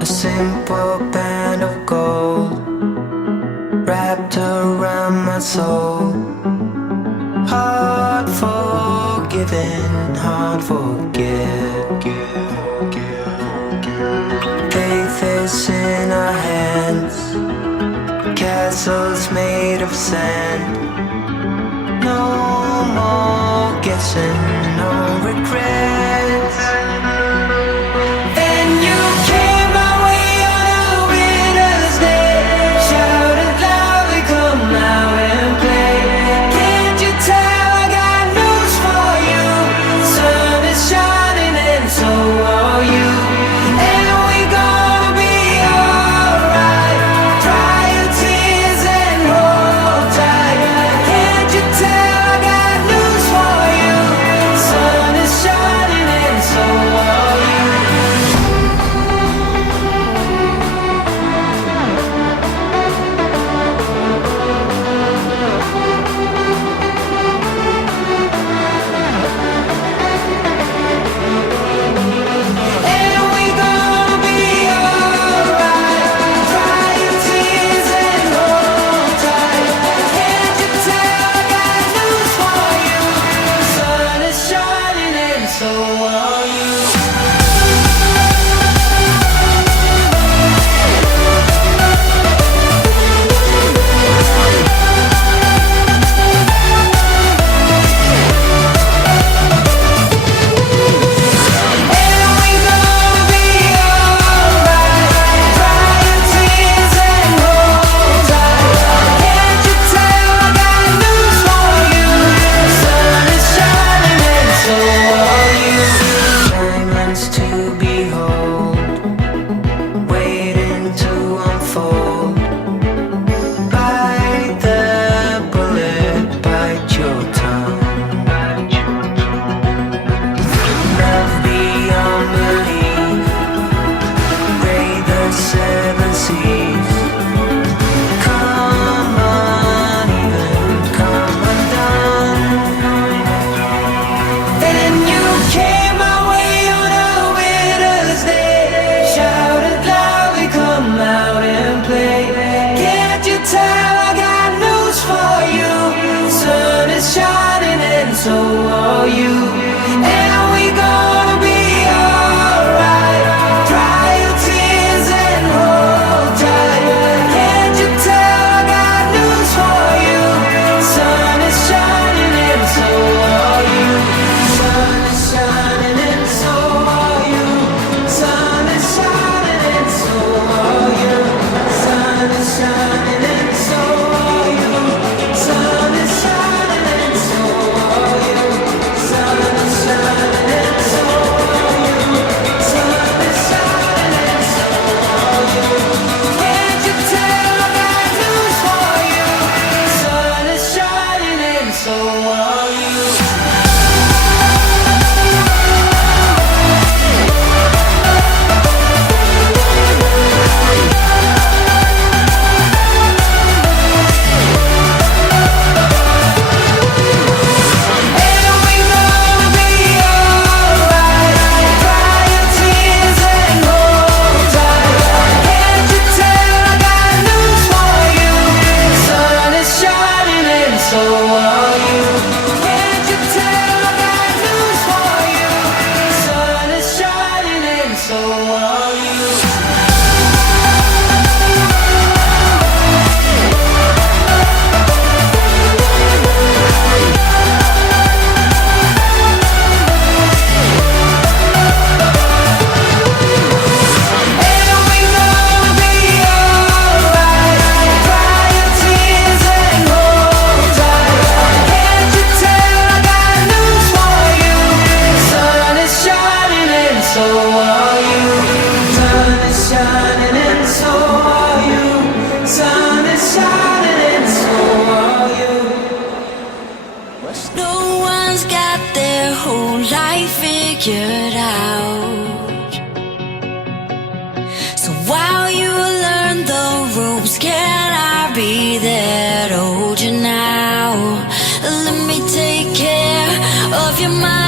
A simple band of gold wrapped around my soul. Hard forgiven, hard forget. Faith is in our hands, castles made of sand. No more guessing, no regrets. And you came my way on a winter's day. Shouted loudly, come out and play. Can't you tell I got news for you? Sun is shining and so are you. And we gonna be alright. Dry your tears and hold tight. Can't you tell I got news for you? Sun is shining and so are you. And we gonna be alright. Dry your tears and hold tight. Can't you tell I got news for you? Sun is shining and so are you. And we gonna be alright. Dry your tears and hold tight. Can't you tell I got news for you? Sun is shining and so are you. Diamonds to behold, waiting to unfold. Bite the bullet, bite your tongue. Love beyond belief, raid the seven seas. Come uneven, come undone. And you came my way on a winter's day. Shouted loudly, come out and play. Can't you tell I got news for you? Sun is shining and so are you. And we gonna be alright. Dry your tears and hold tight. Can't you tell I got news for you? Sun is shining and so are you. Sun is shining and so are you. Sun is shining and so are you. Sun is shining and so are you. Sun is shining and so are you. Sun is shining and so are you. Sun is shining and so are you. Can't you tell I got news for you? Sun is shining and so are you. And we gonna be alright. Dry your tears and hold tight. Can't you tell I got news for you? Sun is shining and so are you. Can't you tell I got news for you? Sun is shining and so are you. And we gonna be alright. Dry your tears and hold tight. Can't you tell I got news for you? Sun is shining and so are you. Sun is shining and so are you. Sun is shining and so are you. No one's got their whole life figured out. So while you learn the ropes, can I be there to hold you now? Let me take care of your mind.